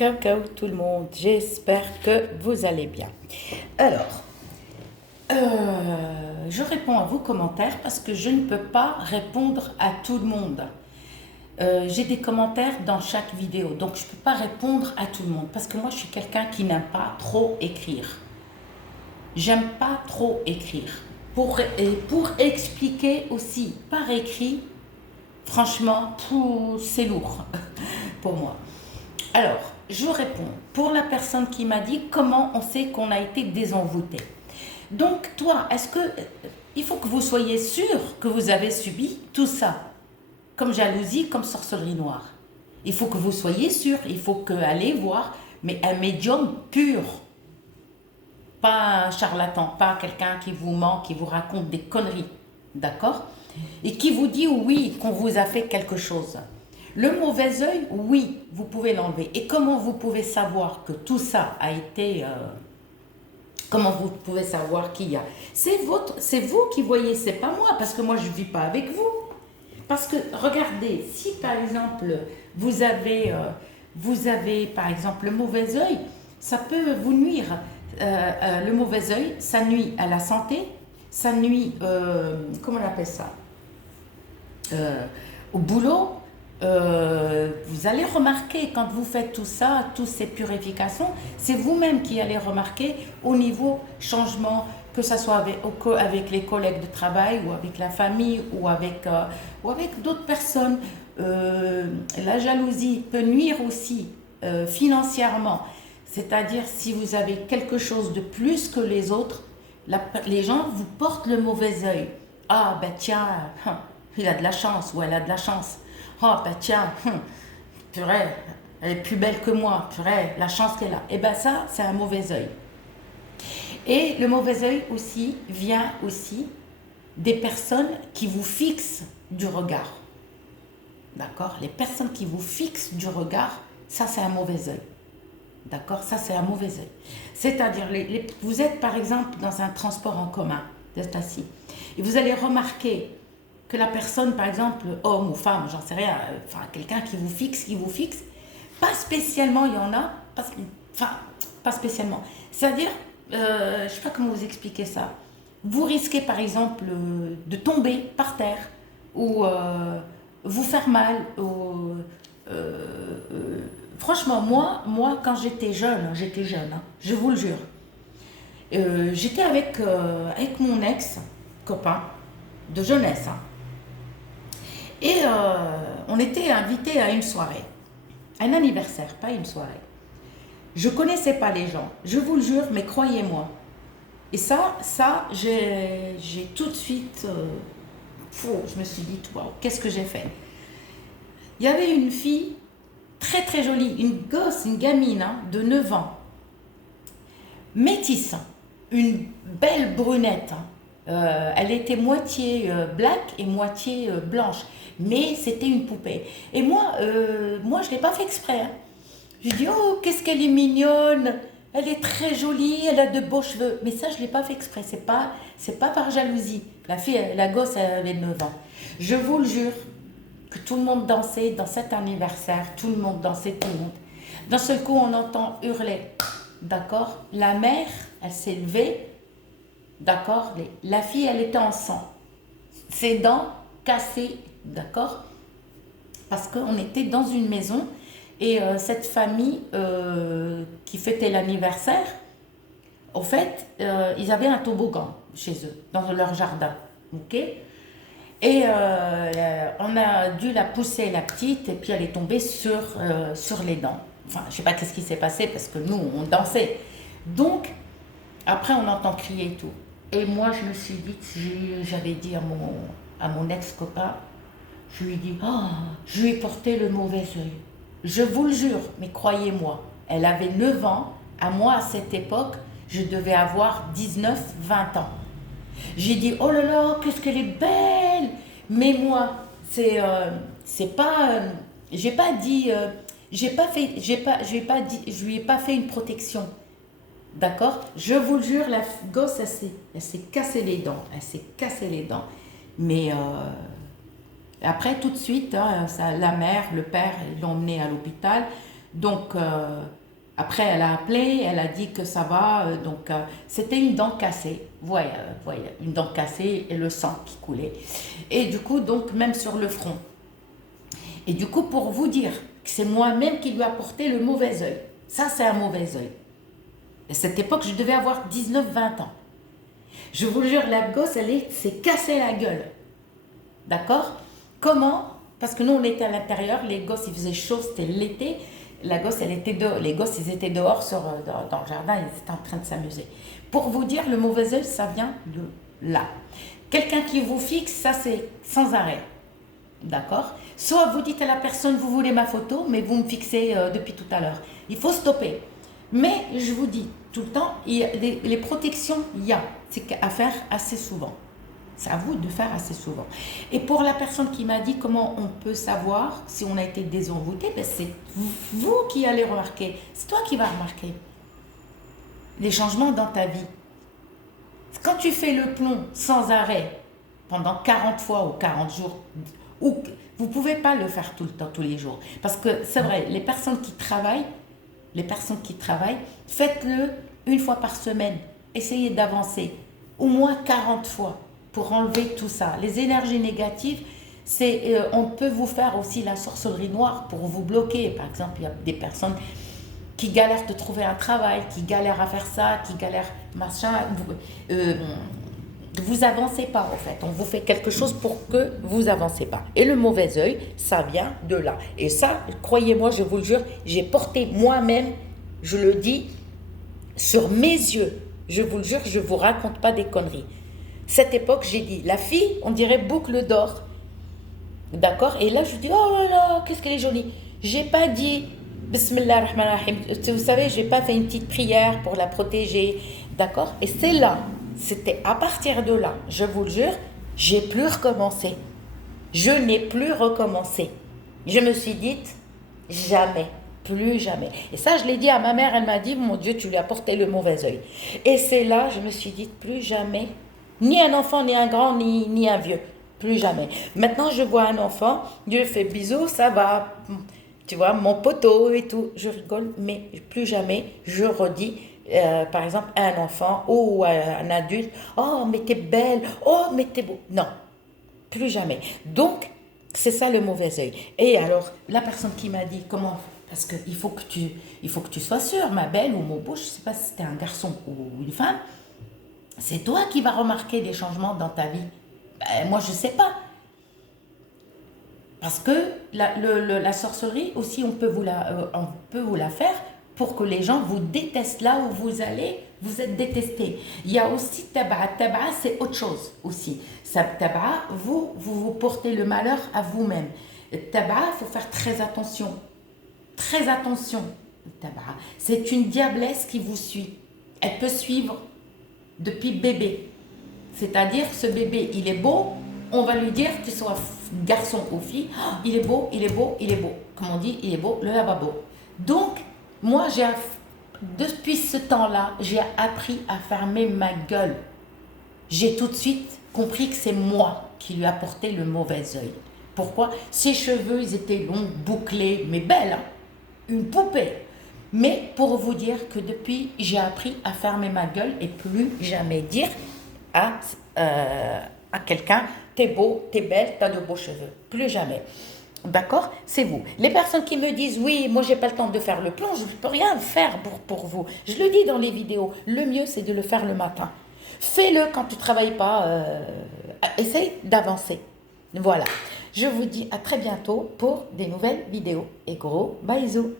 Ciao tout le monde, j'espère que vous allez bien. Alors, je réponds à vos commentaires parce que je ne peux pas répondre à tout le monde. J'ai des commentaires dans chaque vidéo, donc je ne peux pas répondre à tout le monde parce que moi je suis quelqu'un qui n'aime pas trop écrire. J'aime pas trop écrire. Pour expliquer aussi par écrit, franchement, c'est lourd pour moi. Alors, je réponds pour la personne qui m'a dit comment on sait qu'on a été désenvoûté. Donc, toi, il faut que vous soyez sûr que vous avez subi tout ça, comme jalousie, comme sorcellerie noire. Il faut que vous soyez sûr, il faut que allez voir, mais un médium pur, pas un charlatan, pas quelqu'un qui vous ment, qui vous raconte des conneries, d'accord? Et qui vous dit oui, qu'on vous a fait quelque chose. Le mauvais œil, oui, vous pouvez l'enlever. Et comment vous pouvez savoir que tout ça a été... comment vous pouvez savoir qu'il y a? C'est vous qui voyez, c'est pas moi, parce que moi je ne vis pas avec vous. Parce que, regardez, si par exemple, vous avez par exemple le mauvais œil, ça peut vous nuire. Le mauvais œil, ça nuit à la santé, ça nuit, comment on appelle ça? Au boulot. Vous allez remarquer quand vous faites tout ça, toutes ces purifications, c'est vous-même qui allez remarquer au niveau changement, que ce soit avec les collègues de travail ou avec la famille ou avec d'autres personnes. La jalousie peut nuire aussi financièrement, c'est-à-dire si vous avez quelque chose de plus que les autres, les gens vous portent le mauvais œil. Ah ben tiens, il a de la chance ou elle a de la chance. Oh, ben tiens, purée, elle est plus belle que moi, purée, la chance qu'elle a. Et ben ça, c'est un mauvais œil. Et le mauvais œil aussi vient aussi des personnes qui vous fixent du regard. D'accord? Les personnes qui vous fixent du regard, ça c'est un mauvais œil. D'accord? Ça c'est un mauvais œil. C'est-à-dire, vous êtes par exemple dans un transport en commun, vous êtes assis, et vous allez remarquer que la personne, par exemple, homme ou femme, j'en sais rien, enfin, quelqu'un qui vous fixe, pas spécialement, il y en a, pas spécialement. C'est-à-dire, je ne sais pas comment vous expliquer ça. Vous risquez, par exemple, de tomber par terre, ou vous faire mal, ou, franchement, moi, quand j'étais jeune, hein, je vous le jure, j'étais avec mon ex-copain de jeunesse, hein. Et on était invités à une soirée, un anniversaire, pas une soirée. Je ne connaissais pas les gens, je vous le jure, mais croyez-moi. Et ça j'ai tout de suite, je me suis dit, waouh, qu'est-ce que j'ai fait? Il y avait une fille très très jolie, une gamine hein, de 9 ans, métisse, une belle brunette, hein. Elle était moitié black et moitié blanche, mais c'était une poupée. Et moi je ne l'ai pas fait exprès, hein. Je dis, oh, qu'est-ce qu'elle est mignonne, elle est très jolie, elle a de beaux cheveux. Mais ça, je ne l'ai pas fait exprès, c'est pas par jalousie. La fille, la gosse, elle avait 9 ans. Je vous le jure que tout le monde dansait dans cet anniversaire, tout le monde dansait, tout le monde. D'un seul coup, on entend hurler, d'accord? La mère, elle s'est levée. D'accord? La fille, elle était en sang. Ses dents cassées, d'accord? Parce qu'on était dans une maison et cette famille qui fêtait l'anniversaire, au fait, ils avaient un toboggan chez eux, dans leur jardin. Ok? Et on a dû la pousser, la petite, et puis elle est tombée sur les dents. Enfin, je ne sais pas qu'est-ce qui s'est passé parce que nous, on dansait. Donc, après, on entend crier et tout. Et moi, je me suis dit, j'avais dit à mon ex-copain, je lui ai dit, oh, je lui ai porté le mauvais œil. Je vous le jure, mais croyez-moi, elle avait 9 ans, à moi, à cette époque, je devais avoir 19, 20 ans. J'ai dit, oh là là, qu'est-ce qu'elle est belle! Mais moi, c'est pas, j'ai pas dit, je lui ai pas fait une protection. D'accord? Je vous le jure, la gosse, elle s'est cassé les dents. Elle s'est cassé les dents. Mais après, tout de suite, hein, la mère, le père, ils l'ont emmenée à l'hôpital. Donc, après, elle a appelé, elle a dit que ça va. Donc, c'était une dent cassée. Voyez, une dent cassée et le sang qui coulait. Et du coup, donc, même sur le front. Et du coup, pour vous dire que c'est moi-même qui lui a porté le mauvais œil. Ça, c'est un mauvais œil. À cette époque, je devais avoir 19-20 ans. Je vous le jure, la gosse, s'est cassée la gueule. D'accord? Comment? Parce que nous, on était à l'intérieur, les gosses, il faisait chaud, c'était l'été. La gosse, elle était dehors, les gosses, ils étaient dehors dans le jardin, ils étaient en train de s'amuser. Pour vous dire, le mauvais œil, ça vient de là. Quelqu'un qui vous fixe, ça c'est sans arrêt. D'accord? Soit vous dites à la personne, vous voulez ma photo, mais vous me fixez depuis tout à l'heure. Il faut stopper. Mais je vous dis tout le temps, il y a les protections, il y a. C'est à faire assez souvent. C'est à vous de faire assez souvent. Et pour la personne qui m'a dit comment on peut savoir si on a été désenvoûté, ben c'est vous qui allez remarquer. C'est toi qui vas remarquer les changements dans ta vie. Quand tu fais le plomb sans arrêt pendant 40 fois ou 40 jours, ou vous ne pouvez pas le faire tout le temps, tous les jours. Parce que c'est vrai, les personnes qui travaillent, faites-le une fois par semaine. Essayez d'avancer au moins 40 fois pour enlever tout ça. Les énergies négatives, on peut vous faire aussi la sorcellerie noire pour vous bloquer. Par exemple, il y a des personnes qui galèrent de trouver un travail, qui galèrent à faire ça, qui galèrent machin. Vous avancez pas en fait. On vous fait quelque chose pour que vous avancez pas. Et le mauvais œil, ça vient de là. Et ça, croyez-moi, je vous le jure, j'ai porté moi-même, je le dis, sur mes yeux. Je vous le jure, je vous raconte pas des conneries. Cette époque, j'ai dit, la fille, on dirait boucle d'or. D'accord? Et là, je dis, oh là là, qu'est-ce qu'elle est jolie. J'ai pas dit, Bismillah rahman rahim. Vous savez, j'ai pas fait une petite prière pour la protéger. D'accord? Et c'est là, c'était à partir de là, je vous le jure, j'ai plus recommencé. Je n'ai plus recommencé. Je me suis dit, jamais, plus jamais. Et ça, je l'ai dit à ma mère, elle m'a dit, mon Dieu, tu lui as porté le mauvais œil. Et c'est là, je me suis dit, plus jamais. Ni un enfant, ni un grand, ni un vieux. Plus jamais. Maintenant, je vois un enfant, Dieu fait bisous, ça va. Tu vois, mon poteau et tout. Je rigole, mais plus jamais, je redis, par exemple, à un enfant ou à un adulte, oh, mais t'es belle, oh, mais t'es beau. Non, plus jamais. Donc, c'est ça le mauvais œil. Et alors, la personne qui m'a dit, comment, parce qu'il faut que tu sois sûre, ma belle ou mon beau, je ne sais pas si c'était un garçon ou une femme, c'est toi qui vas remarquer des changements dans ta vie. Ben, moi, je ne sais pas. Parce que la sorcellerie aussi, on peut vous la faire pour que les gens vous détestent là où vous allez, vous êtes détesté. Il y a aussi taba'a. Taba'a, c'est autre chose aussi. Taba'a, vous portez le malheur à vous-même. Taba'a, il faut faire très attention. Très attention. Taba'a, c'est une diablesse qui vous suit. Elle peut suivre depuis bébé. C'est-à-dire, ce bébé, il est beau, on va lui dire, qu'il soit garçon ou fille, oh, il est beau, il est beau, il est beau. Comme on dit, il est beau, le lavabo. Donc, moi, depuis ce temps-là, j'ai appris à fermer ma gueule. J'ai tout de suite compris que c'est moi qui lui apportais le mauvais œil. Pourquoi? Ses cheveux, ils étaient longs, bouclés, mais belles, hein? Une poupée. Mais pour vous dire que depuis, j'ai appris à fermer ma gueule et plus jamais dire à quelqu'un, t'es beau, t'es belle, t'as de beaux cheveux. Plus jamais. D'accord? C'est vous. Les personnes qui me disent, oui, moi j'ai pas le temps de faire le plan, je ne peux rien faire pour vous. Je le dis dans les vidéos, le mieux c'est de le faire le matin. Fais-le quand tu ne travailles pas, essaye d'avancer. Voilà. Je vous dis à très bientôt pour des nouvelles vidéos. Et gros bisous.